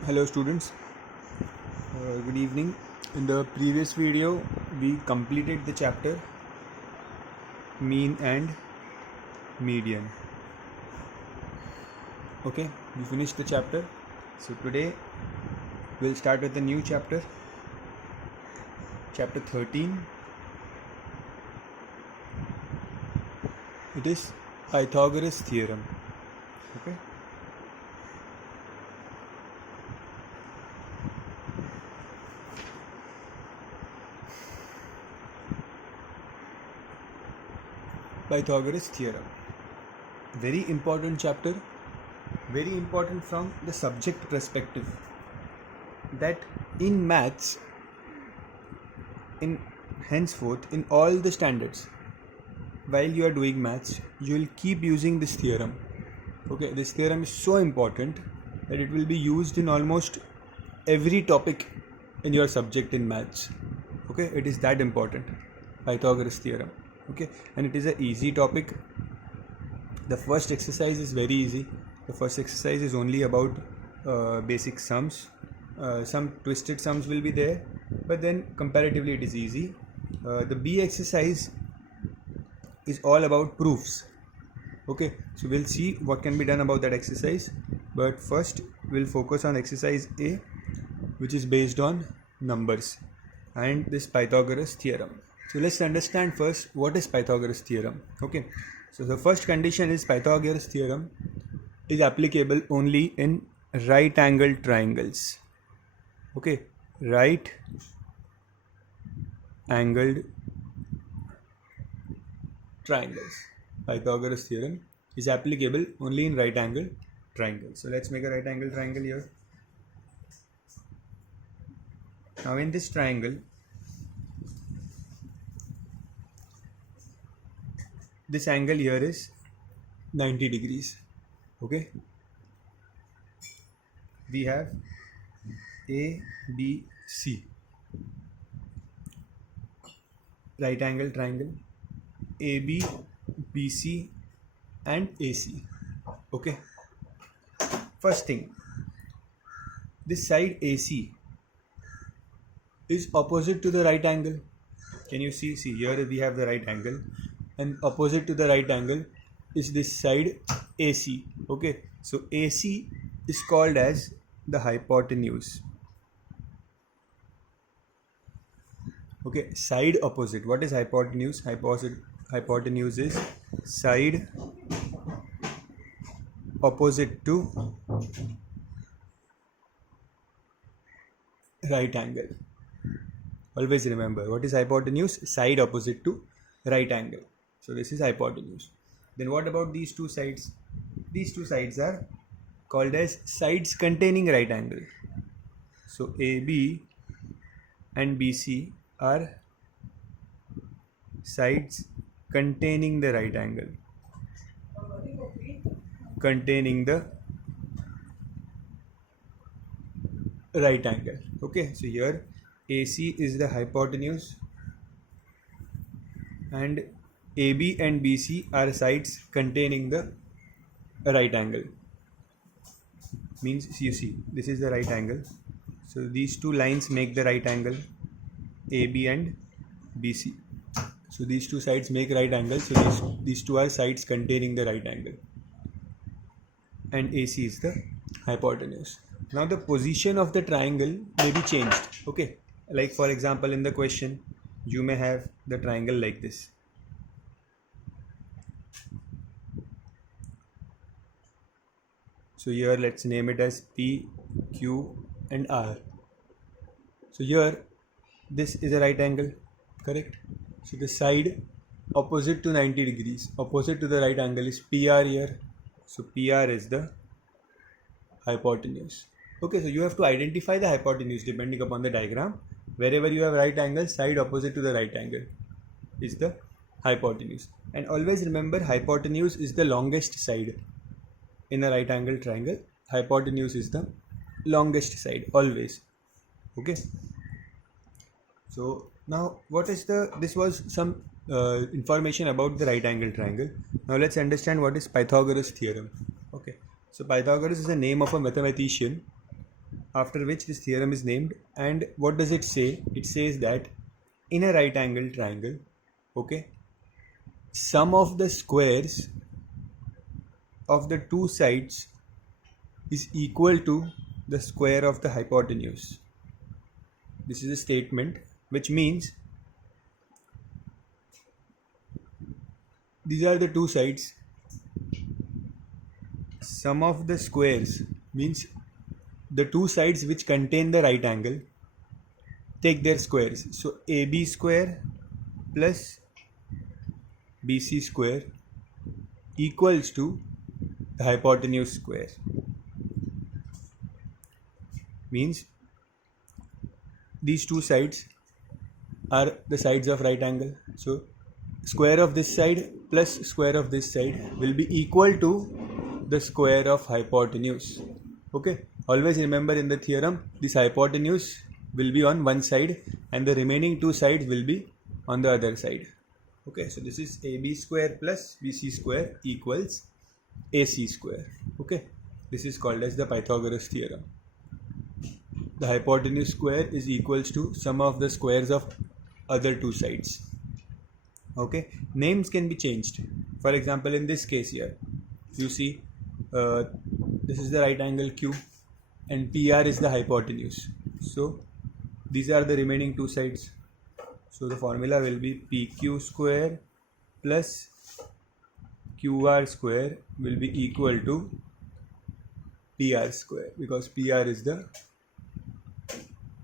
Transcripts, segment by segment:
Hello students, good evening. In the previous video we completed the chapter mean and median. Okay, we finished the chapter. So today we'll start with a new chapter, chapter 13. It is Pythagoras theorem. Okay. Pythagoras theorem. Very important chapter, very important from the subject perspective. That in maths, in henceforth, in all the standards, while you are doing maths, you will keep using this theorem. Okay, this theorem is so important that it will be used in almost every topic in your subject in maths. Okay, it is that important, Pythagoras theorem. Okay, and it is an easy topic. The first exercise is very easy. The first exercise is only about basic sums. Some twisted sums will be there, but then comparatively it is easy. The B exercise is all about proofs. Okay, so we'll see what can be done about that exercise, but first we'll focus on exercise A, which is based on numbers and this Pythagoras theorem. So let's understand first what is Pythagoras theorem. Okay, so the first condition is Pythagoras theorem is applicable only in right angled triangles. Okay, right angled triangles. Pythagoras theorem is applicable only in right angled triangles. So let's make a right angled triangle here. Now in this triangle, this angle here is 90 degrees. Okay, we have A, B, C, right angle triangle, AB, BC and AC. Okay, first thing, this side AC is opposite to the right angle. Can you see here we have the right angle, and opposite to the right angle is this side AC. Okay, so AC is called as the hypotenuse. Okay, side opposite. What is hypotenuse? Hypotenuse is side opposite to right angle. Always remember, what is hypotenuse? Side opposite to right angle. So this is hypotenuse. Then what about these two sides? These two sides are called as sides containing right angle. So AB and BC are sides containing the right angle. Containing the right angle. Okay, so here AC is the hypotenuse and AB and BC are sides containing the right angle. Means you see, this is the right angle. So these two lines make the right angle, AB and BC. So these two sides make right angle. So these two are sides containing the right angle. And AC is the hypotenuse. Now the position of the triangle may be changed. Okay, like for example in the question you may have the triangle like this. So here let's name it as P, Q and R. So here this is a right angle, correct? So the side opposite to 90 degrees, opposite to the right angle is PR here. So PR is the hypotenuse. Okay, so you have to identify the hypotenuse depending upon the diagram. Wherever you have right angle, side opposite to the right angle is the hypotenuse. And always remember, hypotenuse is the longest side. In a right angle triangle, hypotenuse is the longest side, always. Okay. So now this was some information about the right angle triangle. Now let's understand what is Pythagoras theorem. Okay, so Pythagoras is the name of a mathematician after which this theorem is named. And what does it say? It says that in a right angle triangle, okay, sum of the squares of the two sides is equal to the square of the hypotenuse. This is a statement which means these are the two sides. Sum of the squares means the two sides which contain the right angle, take their squares. So AB square plus BC square equals to the hypotenuse square. Means these two sides are the sides of right angle. So square of this side plus square of this side will be equal to the square of hypotenuse. Okay, always remember in the theorem this hypotenuse will be on one side and the remaining two sides will be on the other side. Okay, so this is AB square plus BC square equals AC square. Okay, this is called as the Pythagoras theorem. The hypotenuse square is equals to sum of the squares of other two sides. Okay, names can be changed. For example, in this case here, you see this is the right angle Q and PR is the hypotenuse. So these are the remaining two sides. So the formula will be PQ square plus QR square will be equal to PR square, because PR is the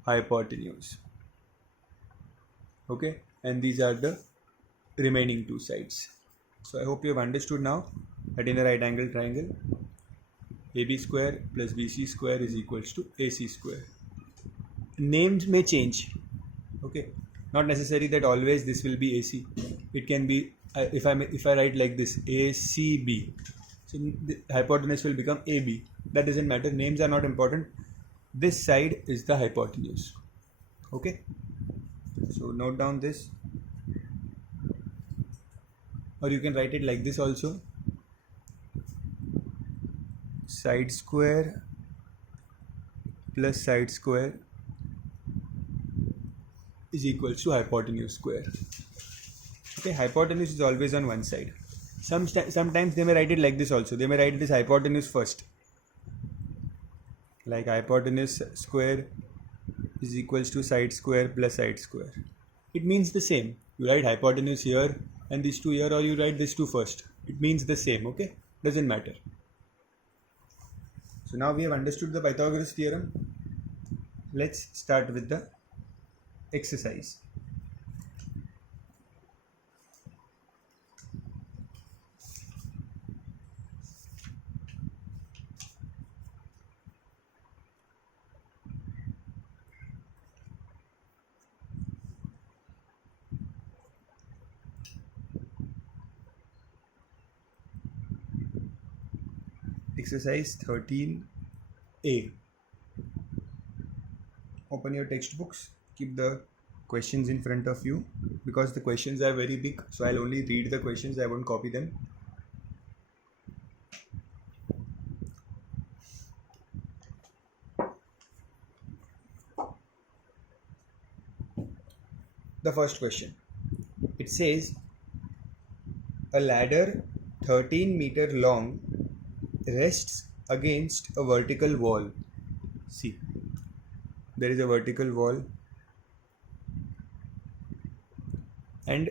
hypotenuse. Okay, and these are the remaining two sides. So I hope you have understood now that in a right angle triangle, AB square plus BC square is equals to AC square. Names may change. Okay, not necessary that always this will be AC. It can be if I write like this ACB, so the hypotenuse will become AB. That doesn't matter. Names are not important. This side is the hypotenuse. Okay, so note down this, or you can write it like this also. Side square plus side square is equals to hypotenuse square. Okay, hypotenuse is always on one side. Sometimes they may write it like this also. They may write this hypotenuse first, like hypotenuse square is equals to side square plus side square. It means the same. You write hypotenuse here and these two here, or you write these two first. It means the same. Okay, doesn't matter. So now we have understood the Pythagoras theorem. Let's start with the exercise. Exercise 13A. Open your textbooks, keep the questions in front of you, because the questions are very big, so I'll only read the questions, I won't copy them. The first question, it says a ladder 13 meter long rests against a vertical wall. See, there is a vertical wall and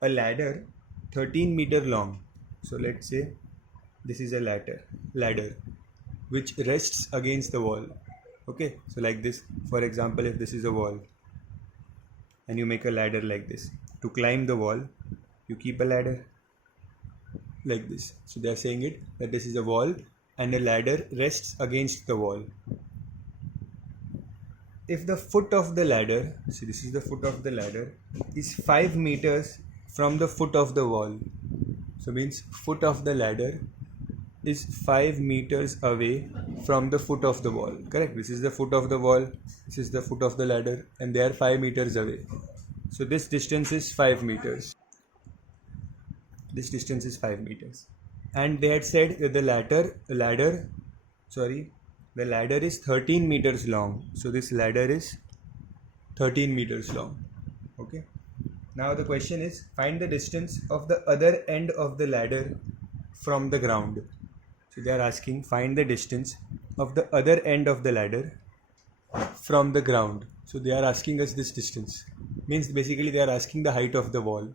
a ladder 13 meter long. So let's say this is a ladder which rests against the wall. Okay, so like this, for example, if this is a wall and you make a ladder like this, to climb the wall you keep a ladder like this. So they are saying it that this is a wall and a ladder rests against the wall. If the foot of the ladder, see this is the foot of the ladder, is 5 meters from the foot of the wall, so means foot of the ladder is 5 meters away from the foot of the wall. Correct? This is the foot of the wall, this is the foot of the ladder, and they are 5 meters away. So this distance is 5 meters. This distance is 5 meters. And they had said that the ladder the ladder is 13 meters long. So this ladder is 13 meters long. Okay. Now the question is, find the distance of the other end of the ladder from the ground. So they are asking, find the distance of the other end of the ladder from the ground. So they are asking us this distance. Means basically they are asking the height of the wall.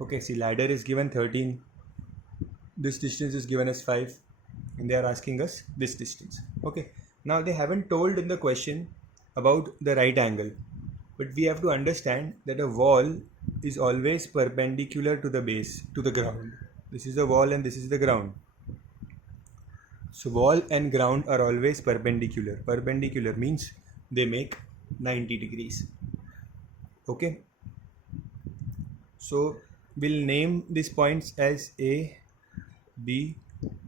Okay, see, ladder is given 13. This distance is given as 5. And they are asking us this distance. Okay. Now they haven't told in the question about the right angle. But we have to understand that a wall is always perpendicular to the base, to the ground. This is the wall and this is the ground. So wall and ground are always perpendicular. Perpendicular means they make 90 degrees. Okay. So we'll name these points as A, B,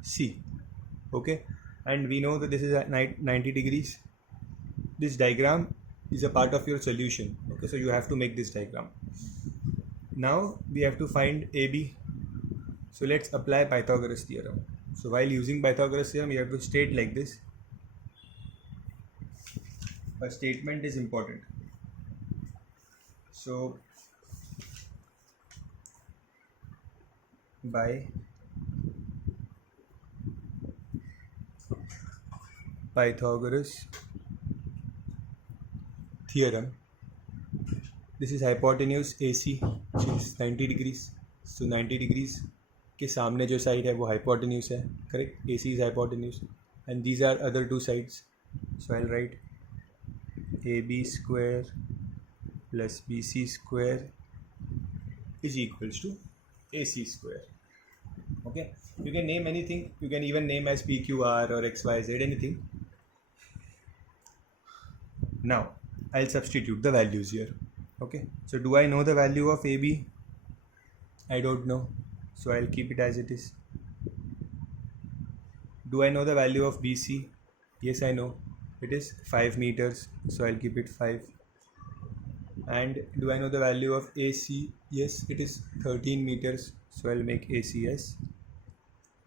C. Okay. And we know that this is at 90 degrees. This diagram is a part of your solution. Okay. So you have to make this diagram. Now we have to find AB. So let's apply Pythagoras theorem. So while using Pythagoras theorem, you have to state like this. A statement is important. So by Pythagoras theorem, this is hypotenuse AC, which is 90 degrees. So 90 degrees के सामने जो side है वो hypotenuse है, correct? AC is hypotenuse, and these are other two sides. So I'll write AB square plus BC square is equals to AC square. Okay, you can name anything. You can even name as PQR or XYZ, anything. Now I'll substitute the values here. Okay, so do I know the value of AB? I don't know, so I'll keep it as it is. Do I know the value of BC? Yes, I know. It is 5 meters, so I'll keep it 5. And do I know the value of AC? Yes, it is 13 meters, so I'll make AC as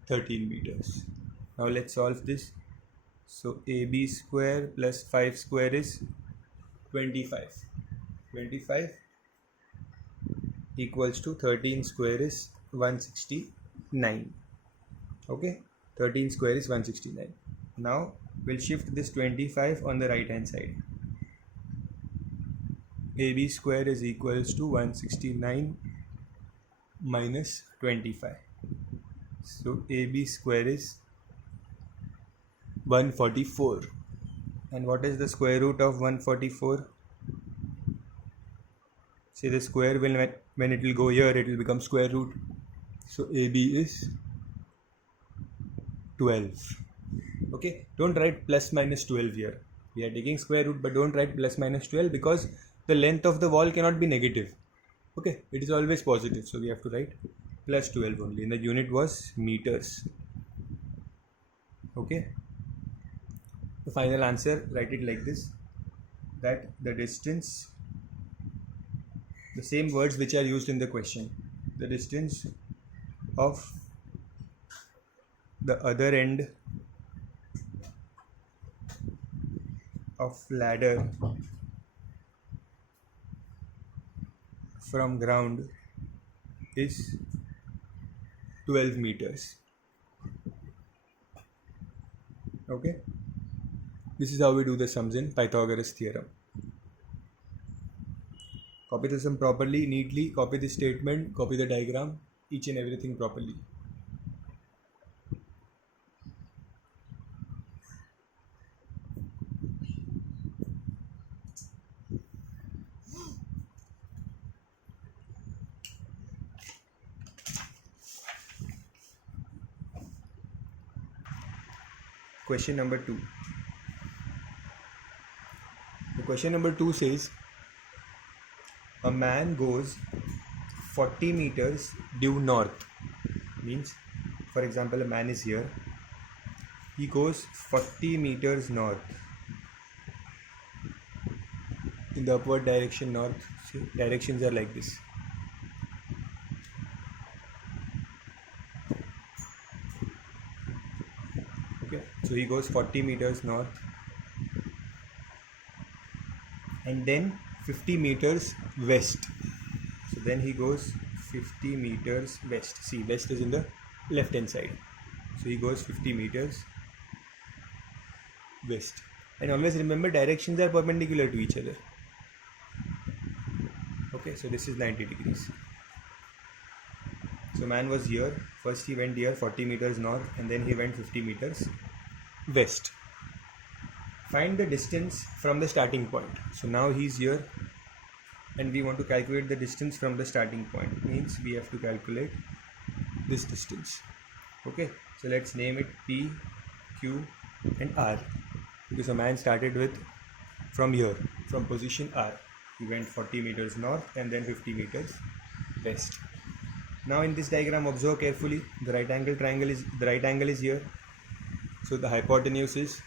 13 meters. Now let's solve this. So AB square plus 5 square is 25. 25 equals to 13 square is 169. Okay, 13 square is 169. Now we'll shift this 25 on the right hand side. AB square is equals to 169 minus 25. So AB square is 144. And what is the square root of 144? See, the square will, when it will go here, it will become square root. So AB is 12. Okay, don't write plus minus 12 here. We are taking square root, but don't write plus minus 12 because the length of the wall cannot be negative. Okay, it is always positive. So we have to write plus 12 only. And the unit was meters. Okay. The final answer, write it like this, that the distance, the same words which are used in the question, the distance of the other end of ladder from ground is 12 meters. Okay, this is how we do the sums in Pythagoras theorem. Copy the sum properly, neatly, copy the statement, copy the diagram, each and everything properly. Question number 2. The question number 2 says, a man goes 40 meters due north. Means, for example, a man is here. He goes 40 meters north. In the upward direction north. See, directions are like this. Okay. Okay, so he goes 40 meters north and then 50 meters west. So then he goes 50 meters west. See, west is in the left hand side. So he goes 50 meters west. And always remember, directions are perpendicular to each other. Okay, so this is 90 degrees. So man was here. First he went here 40 meters north and then he went 50 meters west. Find the distance from the starting point. So now he's here and we want to calculate the distance from the starting point. Means we have to calculate this distance. Okay, so let's name it P, Q and R. Because a man started with from here, from position R. He went 40 meters north and then 50 meters west. Now in this diagram, observe carefully. The right angle is here. So the hypotenuse is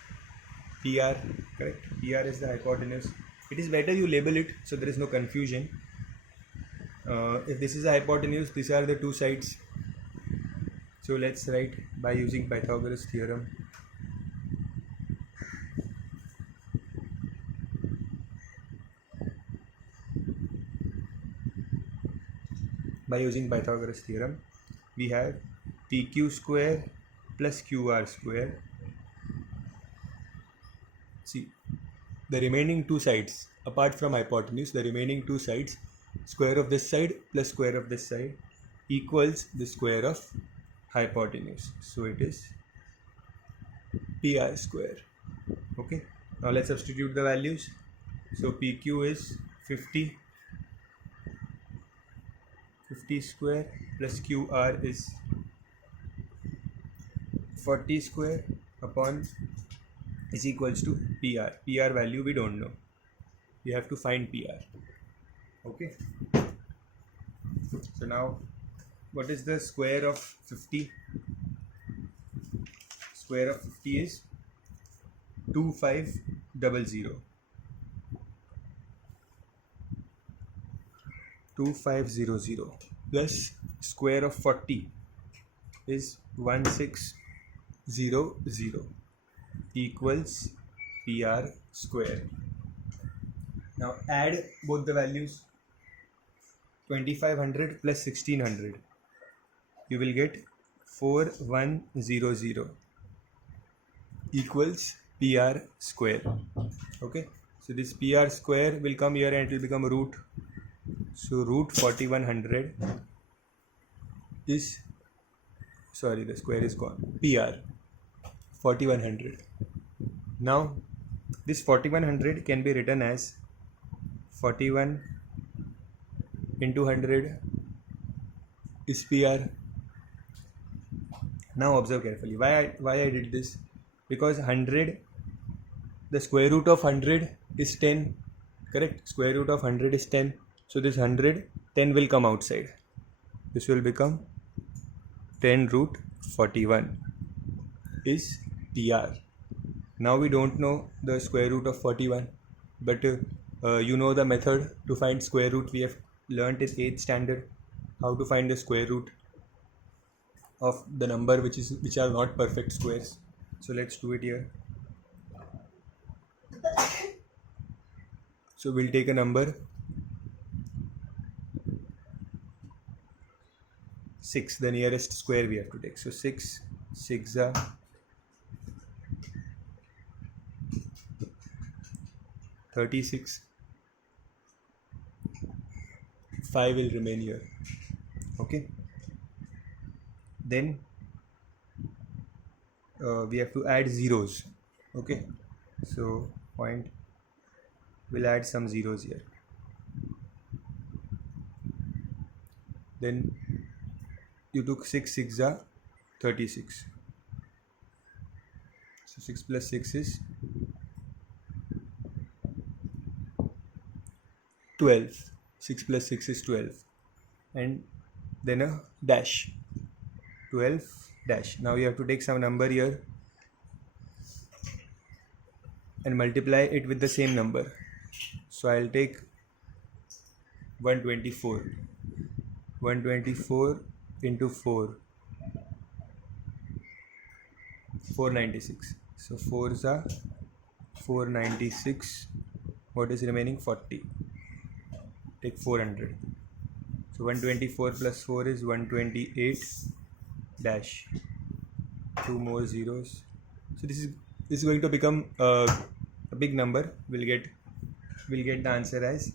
PR, correct? PR is the hypotenuse. It is better you label it so there is no confusion. If this is a hypotenuse, these are the two sides. So let's write by using Pythagoras theorem. By using Pythagoras theorem, we have PQ square plus QR square. See, the remaining two sides, apart from hypotenuse, the remaining two sides, square of this side plus square of this side equals the square of hypotenuse. So it is PR square. Okay, now let's substitute the values. So PQ is 50 square plus QR is 40 square upon is equals to PR. PR value we don't know. We have to find PR. Okay. So now what is the square of 50? Square of 50 is 2500. 2500 plus square of 40 is 1600 equals PR square. Now add both the values. 2500 plus 1600, you will get 4100 equals PR square. Okay, so this PR square will come here and it will become root. So root 4100 is, sorry, the square is gone, PR 4100. Now this 4100 can be written as 41 into 100 is PR. Now observe carefully why I did this. Because 100, the square root of 100 is 10, correct? Square root of 100 is 10. So this 100, 10 will come outside. This will become 10 root 41 is PR. Now we don't know the square root of 41, but you know the method to find square root. We have learnt in 8th standard how to find the square root of the number which are not perfect squares. So let's do it here. So we'll take a number 6, the nearest square we have to take. So 6 are 36. 5 will remain here. Okay. Then we have to add zeros. Okay. So we'll add some zeros here. Then you took 6 are 36. So 6 plus 6 is 12. 6 plus 6 is 12. And then a dash. 12 dash. Now you have to take some number here and multiply it with the same number. So I'll take 124. 124 into 4 496. So 4s are 496. What is remaining? 40. Take 400. So 124 plus 4 is 128 dash. 2 more zeros. So this is going to become a big number. We'll get the answer as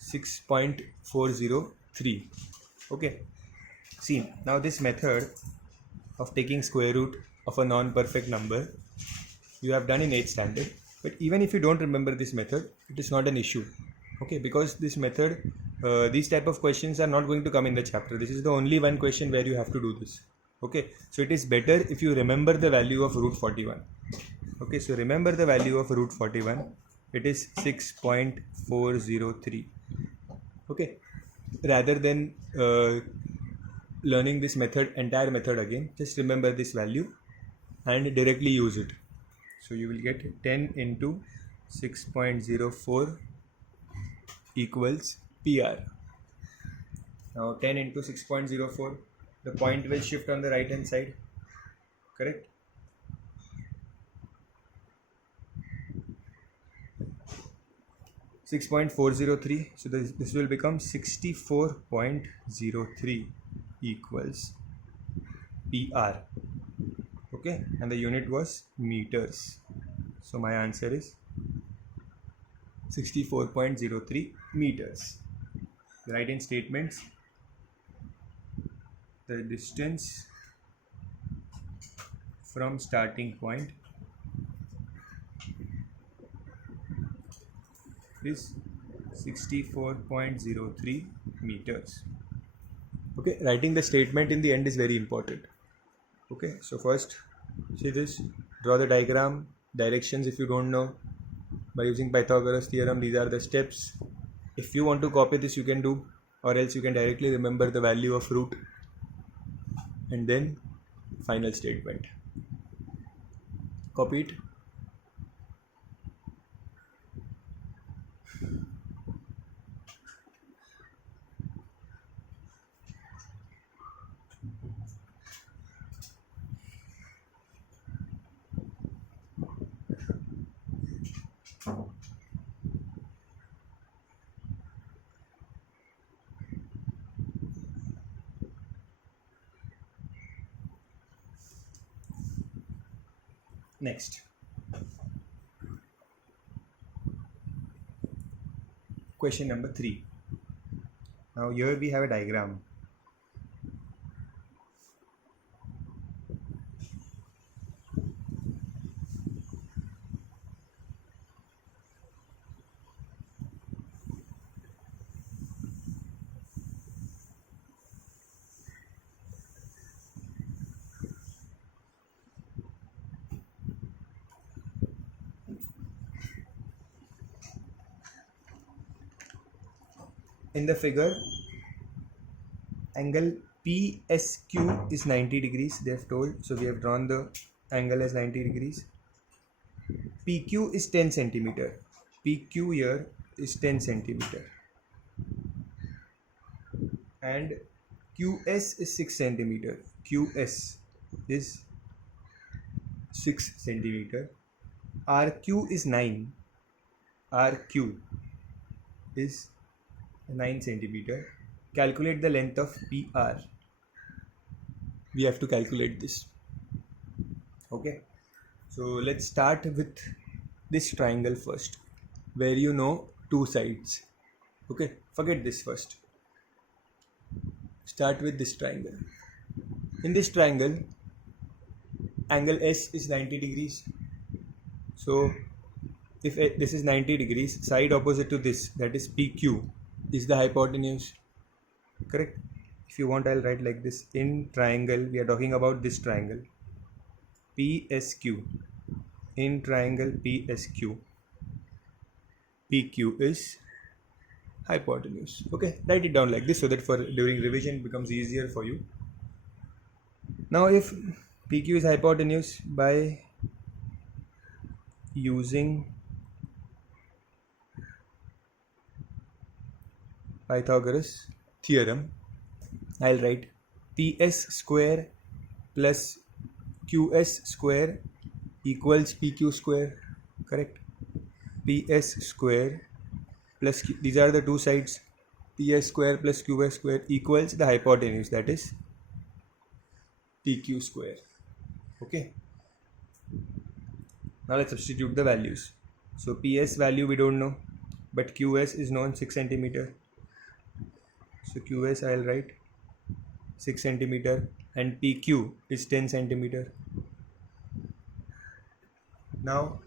6.403. Okay. See, now this method of taking square root of a non-perfect number you have done in 8th standard, but even if you don't remember this method, it is not an issue. Okay, because this method, these type of questions are not going to come in the chapter. This is the only one question where you have to do this. Okay, so it is better if you remember the value of root 41. Okay, so remember the value of root 41. It is 6.403. Okay, rather than learning this entire method again, just remember this value and directly use it. So you will get 10 into 6.04 equals PR. Now 10 into 6.04, the point will shift on the right hand side, correct? .403, so this will become 64.03 equals PR. Okay, and the unit was meters. So my answer is 64.03 meters. Write in statements the distance from starting point is 64.03 meters. Okay, writing the statement in the end is very important. Okay, so first see this, draw the diagram, directions if you don't know. By using Pythagoras theorem, these are the steps. If you want to copy this, you can do, or else you can directly remember the value of root and then final statement. Copy it. Next, question number 3. Now here we have a diagram. In the figure, angle PSQ is 90 degrees, they have told. So we have drawn the angle as 90 degrees. PQ is 10 centimeter. PQ here is 10 centimeter. And QS is 6 centimeter. QS is 6 centimeter. RQ is 9. RQ is 9 centimeter. Calculate the length of PR. We have to calculate this. Okay, so let's start with this triangle first, where you know two sides. Okay, forget this first. Start with this triangle. In this triangle, angle S is 90 degrees. So if this is 90 degrees, side opposite to this, that is PQ, is the hypotenuse, correct? If you want, I'll write like this. In triangle, we are talking about this triangle PSQ. In triangle PSQ, PQ is hypotenuse. Okay, write it down like this so that for during revision it becomes easier for you. Now if PQ is hypotenuse, by using Pythagoras theorem, I'll write PS square plus QS square equals PQ square, correct? PS square plus Q, these are the two sides, PS square plus QS square equals the hypotenuse, that is PQ square. Okay, now let's substitute the values. So PS value we don't know, but QS is known, 6 centimeter. So QS I'll write 6 centimeter and PQ is 10 centimeter. Now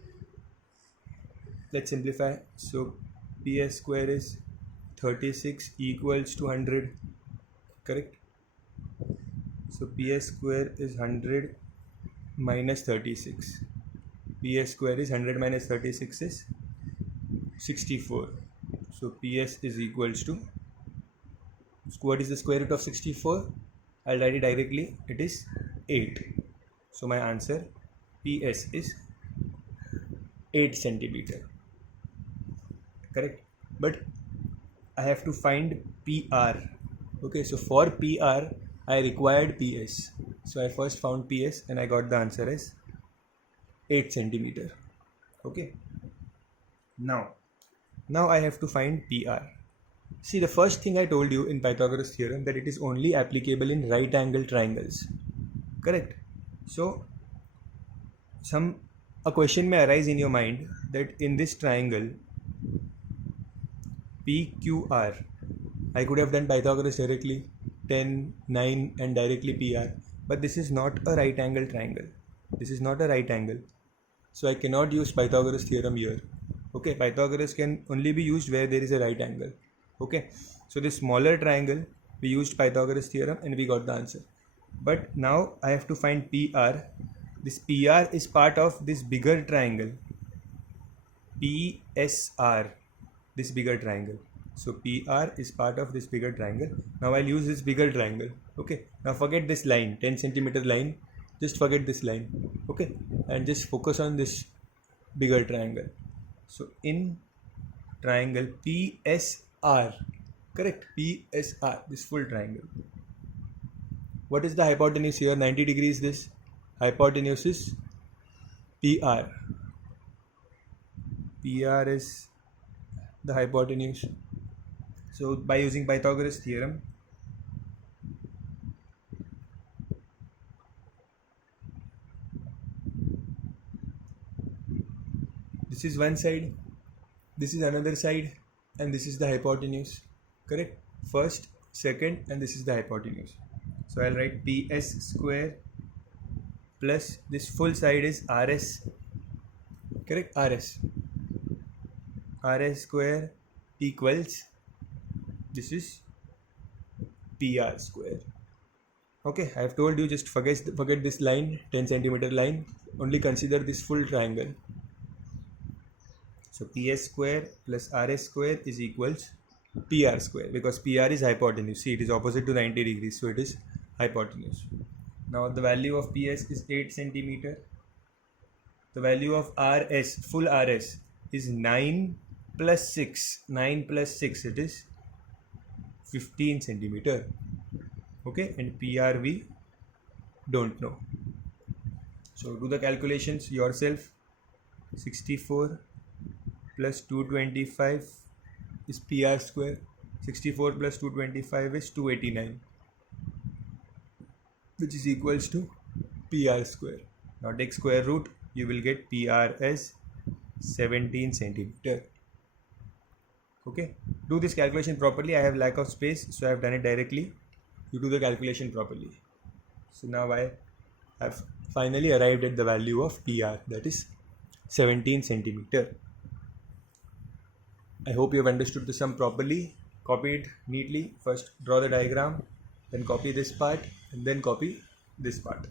let's simplify. So PS square is 36 equals to 100, correct? So PS square is 100 minus 36. PS square is 100 minus 36 is 64. So PS is equals to, what is the square root of 64? I'll write it directly, it is 8. So my answer PS is 8 centimeter, correct? But I have to find PR. Okay, so for PR I required PS. So I first found PS and I got the answer as 8 centimeter. Okay, now I have to find PR. See, the first thing I told you in Pythagoras theorem, that it is only applicable in right angle triangles, correct? So a question may arise in your mind that in this triangle PQR, I could have done Pythagoras directly, 10, 9 and directly PR, but this is not a right angle triangle. This is not a right angle. So I cannot use Pythagoras theorem here. Okay, Pythagoras can only be used where there is a right angle. Okay, so this smaller triangle, we used Pythagoras theorem and we got the answer. But now I have to find PR. This PR is part of this bigger triangle, PSR, this bigger triangle. So PR is part of this bigger triangle. Now I'll use this bigger triangle. Okay, now forget this line, 10 centimeter line, just forget this line. Okay, and just focus on this bigger triangle. So in triangle PSR, correct? PSR, this full triangle. What is the hypotenuse here? 90 degrees. This hypotenuse is PR. PR is the hypotenuse. So by using Pythagoras theorem, this is one side, this is another side, and this is the hypotenuse, correct? First, second, and this is the hypotenuse. So I'll write PS square plus this full side is RS, correct? RS square equals, this is PR square. Okay, I have told you, just forget this line, 10 centimeter line, only consider this full triangle. So PS square plus RS square is equals PR square, because PR is hypotenuse. See, it is opposite to 90 degrees, so it is hypotenuse. Now the value of PS is 8 centimeter. The value of RS, full RS, is 9 plus 6. 9 plus 6, it is 15 centimeter. Okay, and PR we don't know. So do the calculations yourself. 64 plus 225 is PR square. 64 plus 225 is 289, which is equals to PR square. Now take square root, you will get PR as 17 centimeter. Okay, do this calculation properly. I have lack of space, so I have done it directly. You do the calculation properly. So now I have finally arrived at the value of PR, that is 17 centimeter. I hope you have understood the sum properly. Copy it neatly. First draw the diagram, then copy this part, and then copy this part.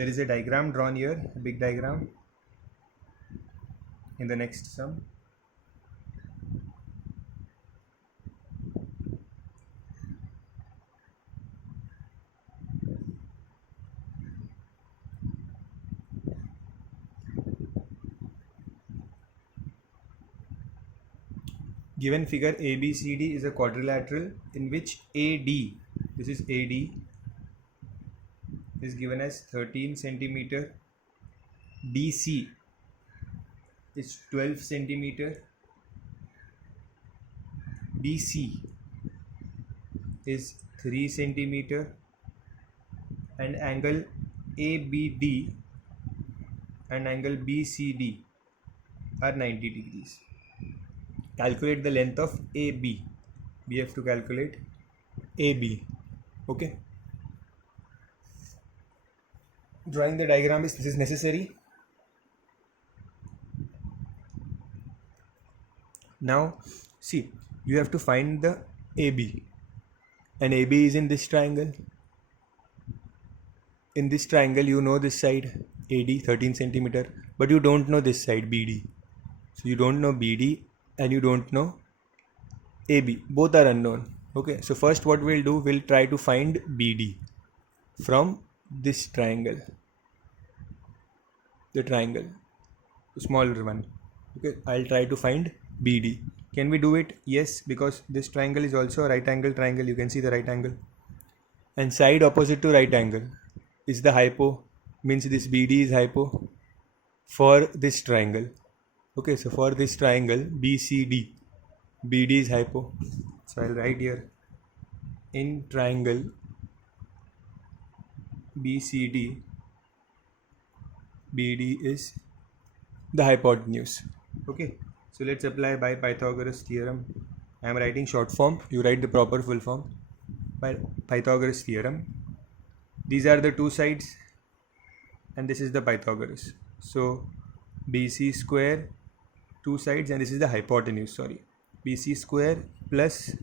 There is a diagram drawn here, a big diagram in the next sum. Given figure ABCD is a quadrilateral in which AD, this is AD, is given as 13 centimeter, DC is 12 centimeter, BC is 3 centimeter, and angle ABD and angle BCD are 90 degrees. Calculate the length of AB. We have to calculate AB. Okay. Drawing the diagram this is necessary. Now see, you have to find the AB, and AB is in this triangle. In this triangle you know this side AD 13 centimeter, but you don't know this side BD. So you don't know BD and you don't know AB. Both are unknown. Okay, so first what we'll do, we'll try to find BD from this triangle, the triangle, the smaller one. Okay, I'll try to find BD. Can we do it? Yes, because this triangle is also a right angle triangle. You can see the right angle, and side opposite to right angle is the hypo, means this BD is hypo for this triangle. Okay, so for this triangle BCD, BD is hypo. So I'll write here, in triangle BCD, BD is the hypotenuse. Okay, so let's apply by Pythagoras theorem. I am writing short form, you write the proper full form. By Pythagoras theorem, these are the two sides and this is the Pythagoras. So BC square, two sides, and this is the hypotenuse, sorry. BC square plus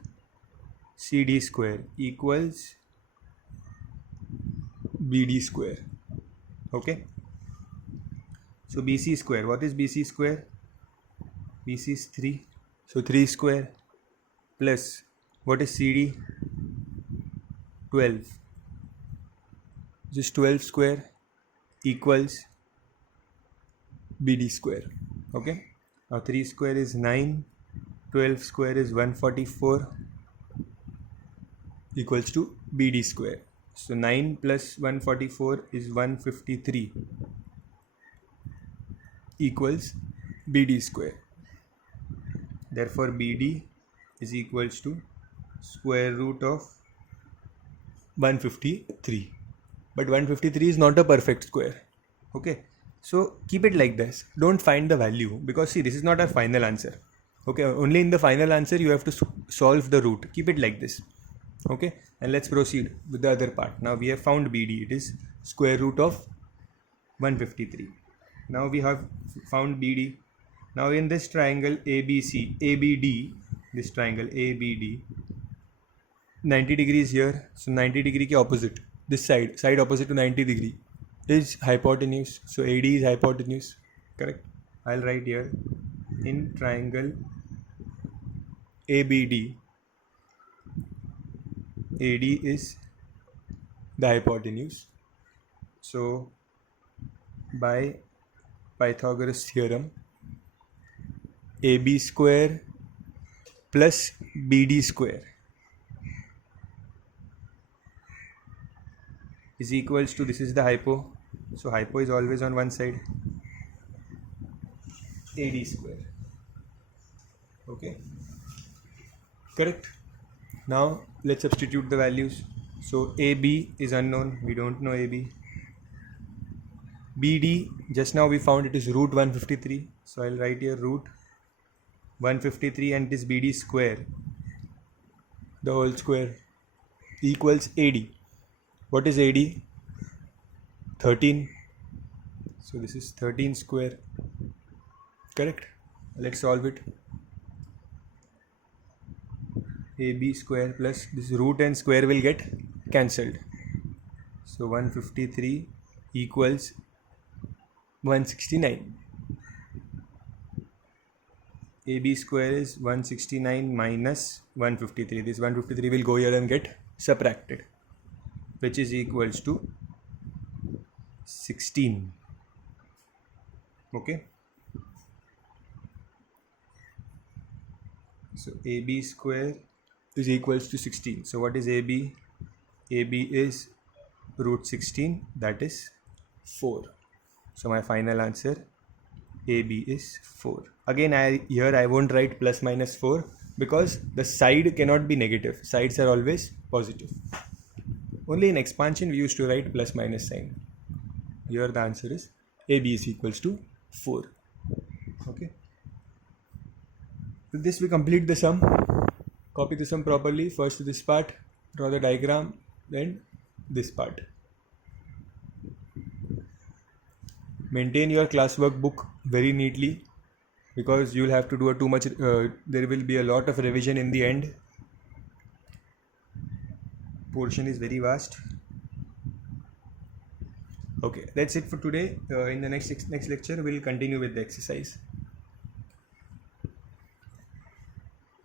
CD square equals BD square. Okay, so BC square, what is BC square? BC is 3, so 3 square plus, what is CD? 12. This is 12 square equals BD square. Okay, now 3 square is 9, 12 square is 144 equals to BD square. So 9 plus 144 is 153 equals BD square. Therefore BD is equals to square root of 153. But 153 is not a perfect square. Okay, so keep it like this. Don't find the value, because see, this is not our final answer. Okay, only in the final answer you have to solve the root. Keep it like this. Okay, and let's proceed with the other part. Now we have found BD, it is square root of 153. Now we have found BD. Now in this triangle ABC, ABD, this triangle ABD, 90 degrees here, so 90 degree ke opposite, this side opposite to 90 degree is hypotenuse, so AD is hypotenuse, correct? I'll write here, in triangle ABD, AD is the hypotenuse. So by Pythagoras theorem, AB square plus BD square is equals to, this is the hypo, so hypo is always on one side, AD square. Okay, correct? Now let's substitute the values. So AB is unknown, we don't know AB. BD, just now we found it is root 153, so I'll write here root 153, and this BD square, the whole square, equals AD. What is AD? 13. So this is 13 square. Correct? Let's solve it. AB square plus this root and square will get cancelled. So 153 equals 169. AB square is 169 minus 153. This 153 will go here and get subtracted, which is equals to 16. Okay. So AB square is equals to 16. So what is AB? AB is root 16, that is 4. So my final answer AB is 4. Again, I won't write plus minus 4 because the side cannot be negative. Sides are always positive. Only in expansion we used to write plus minus sign. Here the answer is AB is equals to 4. Okay. With this we complete the sum. Copy the sum properly. First this part, draw the diagram, then this part. Maintain your classwork book very neatly because you will have to do too much. There will be a lot of revision in the end. Portion is very vast. Okay, that's it for today. In the next lecture, we'll continue with the exercise.